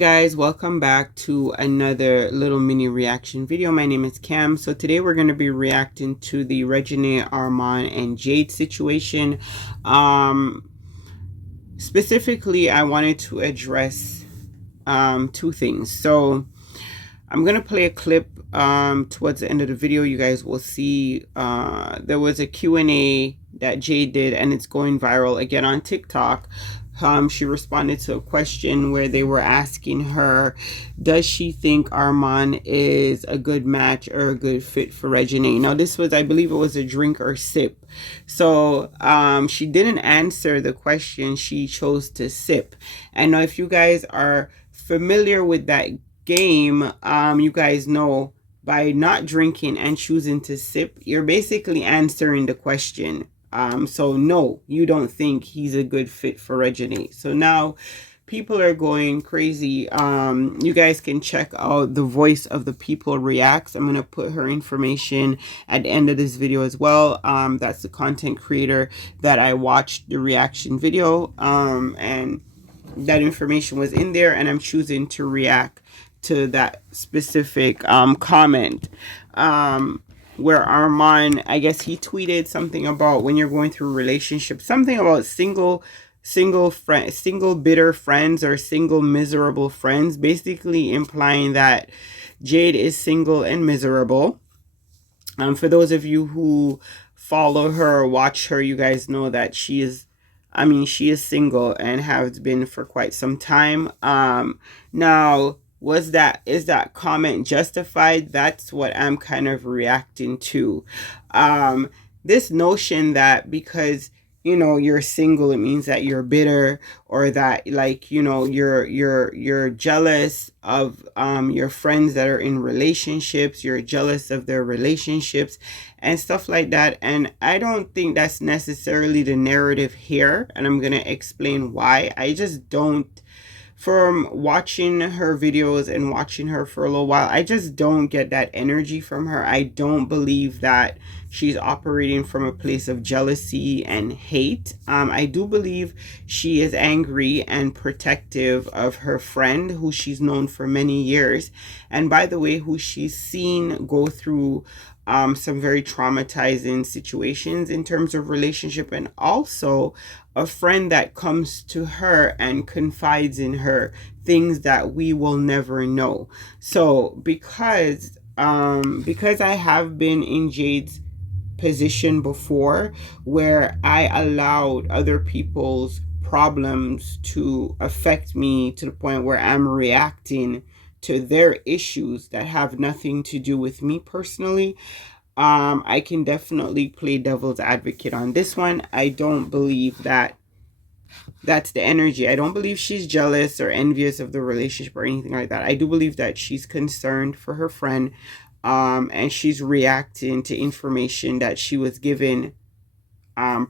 Hi guys, welcome back to another little mini reaction video. My name is Cam. So today we're going to be reacting to the Reginae, Armand, and Jayde situation. Specifically, I wanted to address two things. So I'm going to play a clip towards the end of the video. You guys will see there was a Q&A that Jayde did, and it's going viral again on TikTok. She responded to a question where they were asking her, does she think Armand is a good match or a good fit for Reginae? Now, this was, I believe it was a drink or sip. So she didn't answer the question. She chose to sip. And now if you guys are familiar with that game, you guys know by not drinking and choosing to sip, you're basically answering the question. So no, you don't think he's a good fit for Reginae. So now people are going crazy. You guys can check out the Voice of the People Reacts. I'm going to put her information at the end of this video as well. That's the content creator that I watched the reaction video. And that information was in there, and I'm choosing to react to that specific comment. Where Armand, I guess he tweeted something about when you're going through a relationship, something about single bitter friends or single miserable friends, basically implying that Jayde is single and miserable. For those of you who follow her or watch her, you guys know that she is single and has been for quite some time. Now, is that comment justified? That's what I'm kind of reacting to. This notion that because you're single, it means that you're bitter, or that you're jealous of your friends that are in relationships, you're jealous of their relationships and stuff like that. And I don't think that's necessarily the narrative here, and I'm gonna explain why. I just don't. From watching her videos and watching her for a little while, I just don't get that energy from her. I don't believe that she's operating from a place of jealousy and hate. I do believe she is angry and protective of her friend, who she's known for many years, and by the way, who she's seen go through some very traumatizing situations in terms of relationship, and also a friend that comes to her and confides in her things that we will never know. So because I have been in Jayde's position before, where I allowed other people's problems to affect me to the point where I'm reacting to their issues that have nothing to do with me personally, I can definitely play devil's advocate on this one. I don't believe that that's the energy. I don't believe she's jealous or envious of the relationship or anything like that. I do believe that she's concerned for her friend, and she's reacting to information that she was given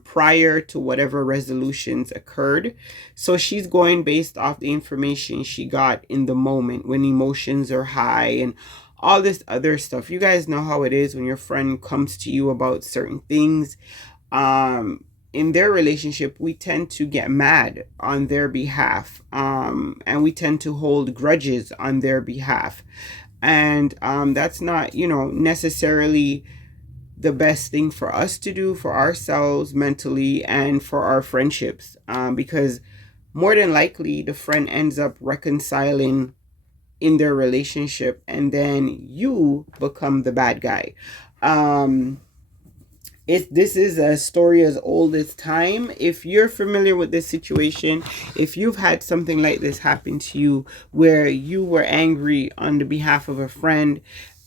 prior to whatever resolutions occurred. So she's going based off the information she got in the moment when emotions are high and all this other stuff. You guys know how it is when your friend comes to you about certain things. In their relationship, we tend to get mad on their behalf, and we tend to hold grudges on their behalf. And that's not, necessarily the best thing for us to do for ourselves mentally and for our friendships, because more than likely the friend ends up reconciling in their relationship, and then you become the bad guy. This is a story as old as time. If you're familiar with this situation, if you've had something like this happen to you, where you were angry on the behalf of a friend,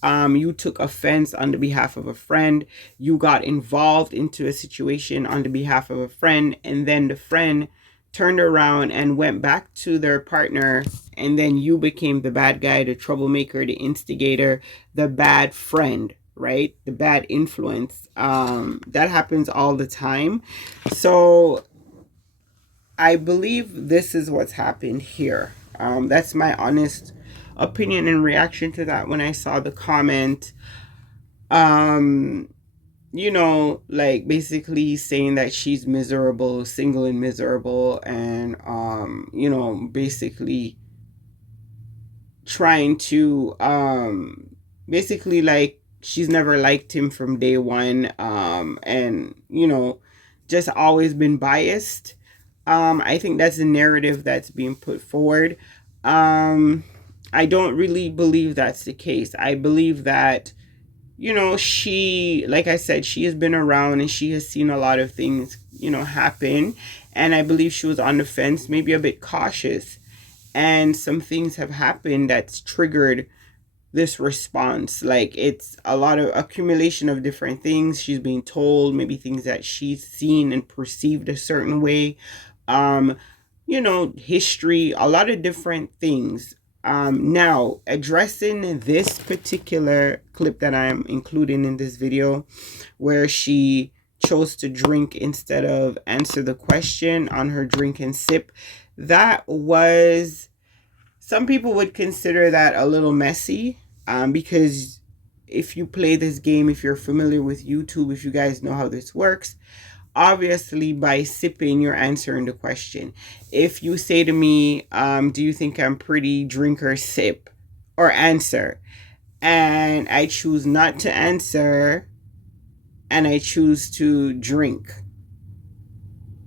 you took offense on the behalf of a friend, you got involved into a situation on the behalf of a friend, and then the friend turned around and went back to their partner, and then you became the bad guy, the troublemaker, the instigator, the bad friend, right? The bad influence. That happens all the time. So I believe this is what's happened here. That's my honest opinion and reaction to that when I saw the comment. Like basically saying that she's miserable, single and miserable, and basically trying to basically like she's never liked him from day one, and just always been biased. I think that's the narrative that's being put forward. um I don't really believe that's the case. I believe that she, like I said, she has been around and she has seen a lot of things happen, and I believe she was on the fence, maybe a bit cautious, and some things have happened that's triggered this response. Like, it's a lot of accumulation of different things she's being told, maybe things that she's seen and perceived a certain way, um history, a lot of different things. Now, addressing this particular clip that I'm including in this video, where she chose to drink instead of answer the question on her drink and sip, that was, some people would consider that a little messy, because if you play this game, if you're familiar with YouTube, if you guys know how this works, obviously by sipping you're answering the question. If you say to me, do you think I'm pretty, drink or sip or answer, and I choose not to answer and I choose to drink,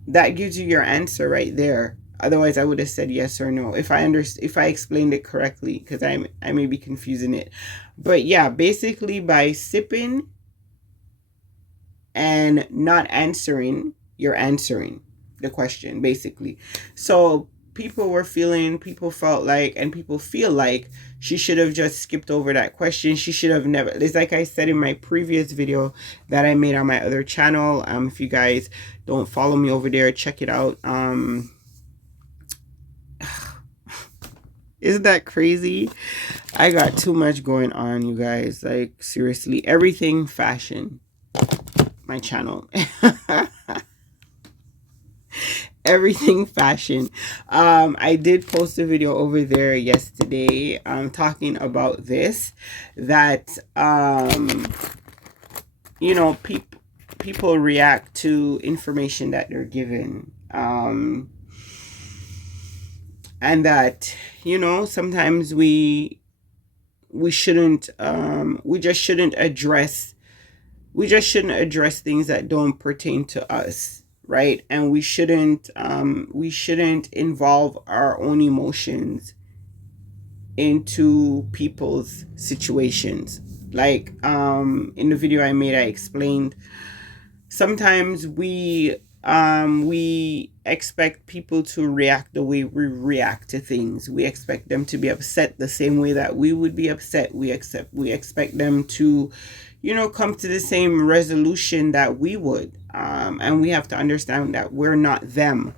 that gives you your answer right there. Otherwise I would have said yes or no if if I explained it correctly, because I may be confusing it. But yeah, basically by sipping and not answering, you're answering the question, basically. So people felt like, and people feel like, she should have just skipped over that question. She should have never, it's like I said in my previous video that I made on my other channel. If you guys don't follow me over there, check it out. Isn't that crazy? I got too much going on, you guys. Like, seriously, everything fashion, my channel. Everything fashion. I did post a video over there yesterday, talking about this, that people react to information that they're given, and that sometimes we shouldn't, we just shouldn't address things that don't pertain to us, right? And we shouldn't involve our own emotions into people's situations. Like, in the video I made, I explained, sometimes we expect people to react the way we react to things. We expect them to be upset the same way that we would be upset. We expect them to come to the same resolution that we would. And we have to understand that we're not them.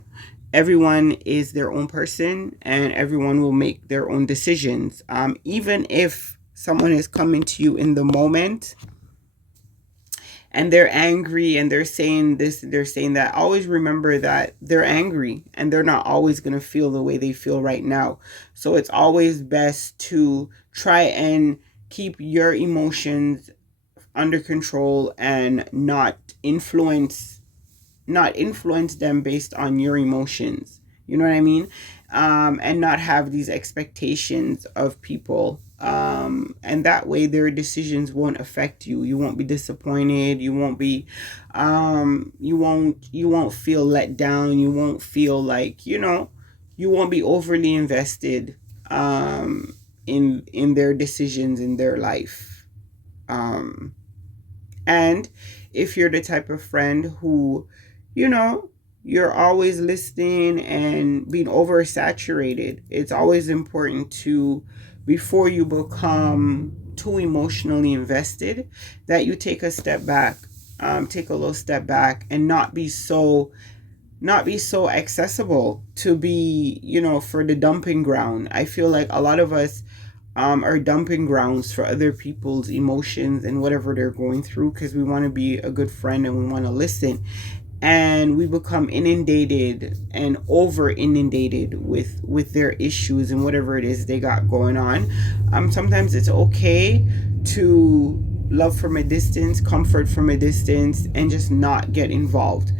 Everyone is their own person, and everyone will make their own decisions. Even if someone is coming to you in the moment and they're angry and they're saying this, they're saying that, always remember that they're angry and they're not always going to feel the way they feel right now. So it's always best to try and keep your emotions under control and not influence them based on your emotions. You know what I mean? And not have these expectations of people. And that way their decisions won't affect you. You won't be disappointed. You won't be, you won't feel let down. You won't feel like, you won't be overly invested, in their decisions in their life. And if you're the type of friend who, you're always listening and being oversaturated, it's always important to, before you become too emotionally invested, that you take a step back, take a little step back, and not be so accessible to be, for the dumping ground. I feel like a lot of us are dumping grounds for other people's emotions and whatever they're going through, because we want to be a good friend and we want to listen, and we become inundated and over inundated with their issues and whatever it is they got going on. Sometimes it's okay to love from a distance, comfort from a distance, and just not get involved.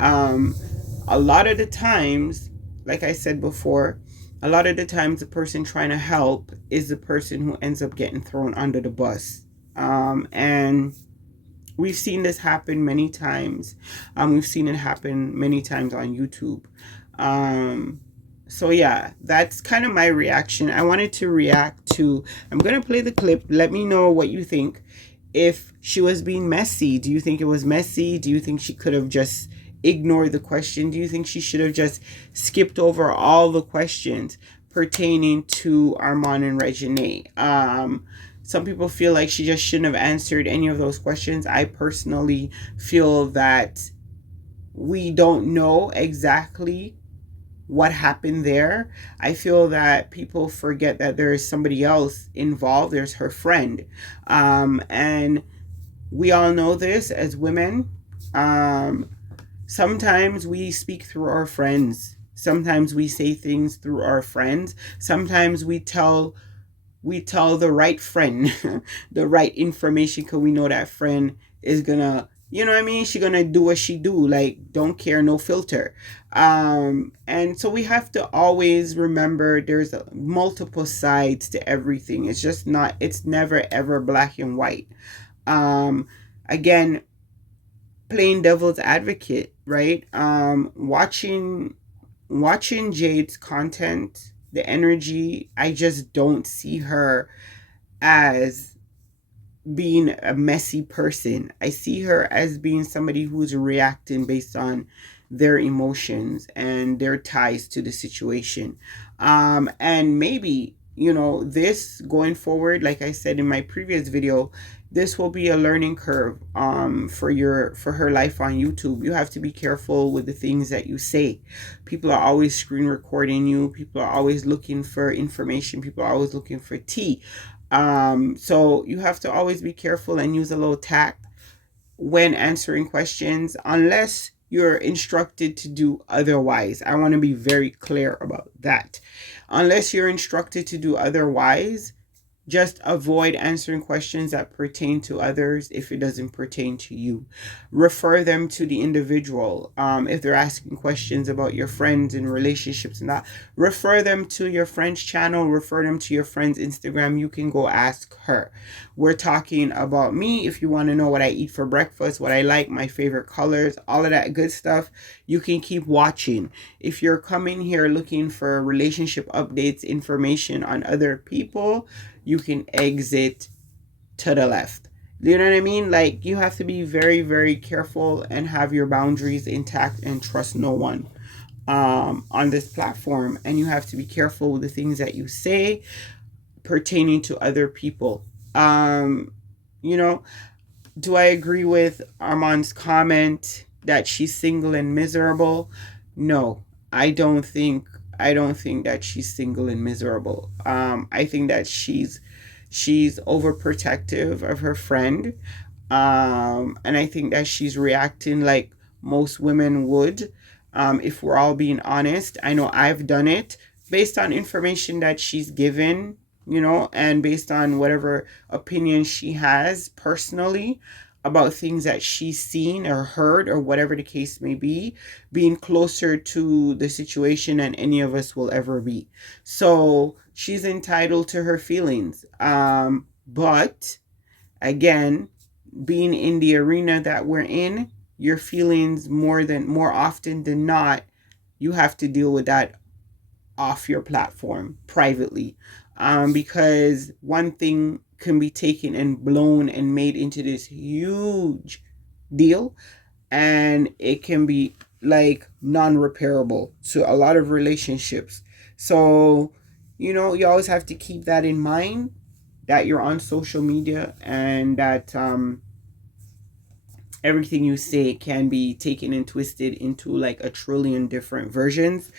A lot of the times, like I said before, a lot of the times the person trying to help is the person who ends up getting thrown under the bus. And we've seen this happen many times. We've seen it happen many times on YouTube. Um, so yeah, that's kind of my reaction. I wanted to react to, I'm going to play the clip. Let me know what you think. If she was being messy, do you think it was messy? Do you think she could have just ignored the question? Do you think she should have just skipped over all the questions pertaining to Armand and Reginae? Some people feel like she just shouldn't have answered any of those questions. I personally feel that we don't know exactly what happened there. I feel that people forget that there is somebody else involved. There's her friend. And we all know this as women. Sometimes we speak through our friends. Sometimes we say things through our friends. Sometimes we tell the right friend the right information because we know that friend is gonna, you know what I mean, she gonna do what she do, like don't care, no filter. And so we have to always remember there's multiple sides to everything. It's just not, it's never ever black and white. Again, playing devil's advocate, right? Watching Jayde's content, the energy, I just don't see her as being a messy person. I see her as being somebody who's reacting based on their emotions and their ties to the situation. And maybe, this going forward, like I said in my previous video, this will be a learning curve for her life on YouTube. You have to be careful with the things that you say. People are always screen recording you. People are always looking for information. People are always looking for tea. So you have to always be careful and use a little tact when answering questions, unless you're instructed to do otherwise. I want to be very clear about that. Unless you're instructed to do otherwise, just avoid answering questions that pertain to others if it doesn't pertain to you. Refer them to the individual. If they're asking questions about your friends and relationships and that, refer them to your friend's channel, refer them to your friend's Instagram. You can go ask her. We're talking about me. If you want to know what I eat for breakfast, what I like, my favorite colors, all of that good stuff, you can keep watching. If you're coming here looking for relationship updates, information on other people, you can exit to the left. You know what I mean? Like, you have to be very, very careful and have your boundaries intact and trust no one on this platform. And you have to be careful with the things that you say pertaining to other people. You know, do I agree with Armand's comment that she's single and miserable? No, I don't think that she's single and miserable. I think that she's overprotective of her friend. And I think that she's reacting like most women would. If we're all being honest, I know I've done it based on information that she's given, and based on whatever opinion she has personally about things that she's seen or heard or whatever the case may be, being closer to the situation than any of us will ever be. So she's entitled to her feelings. But again, being in the arena that we're in, your feelings more often than not, you have to deal with that off your platform privately. Because one thing can be taken and blown and made into this huge deal, and it can be like non-repairable to a lot of relationships. So, you always have to keep that in mind, that you're on social media and that everything you say can be taken and twisted into like a trillion different versions.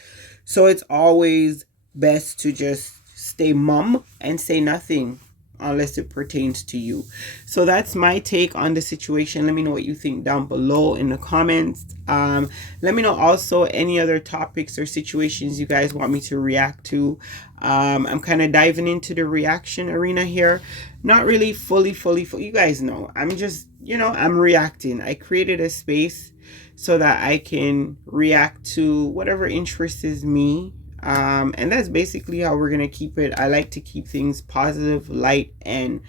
So it's always best to just stay mum and say nothing unless it pertains to you. So that's my take on the situation. Let me know what you think down below in the comments. Let me know also any other topics or situations you guys want me to react to. I'm kind of diving into the reaction arena here. Not really fully. You guys know, I'm just, I'm reacting. I created a space so that I can react to whatever interests me. And that's basically how we're gonna keep it. I like to keep things positive, light, and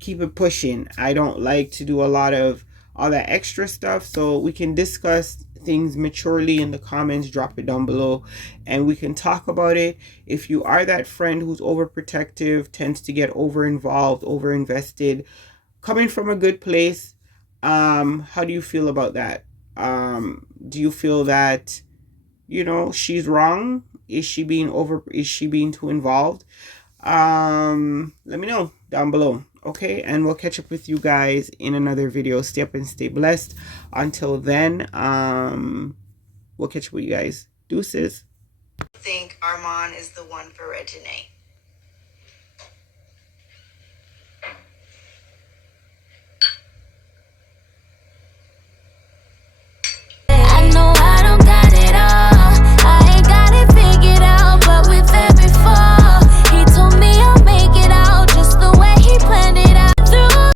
keep it pushing. I don't like to do a lot of all that extra stuff, so we can discuss things maturely in the comments. Drop it down below and we can talk about it. If you are that friend who's overprotective, tends to get over involved, over invested, coming from a good place, how do you feel about that? Do you feel that, you know, she's wrong? Is she being too involved? Let me know down below. Okay, and we'll catch up with you guys in another video. Stay up and stay blessed. Until then, we'll catch up with you guys. Deuces. Think Armand is the one for Reginae.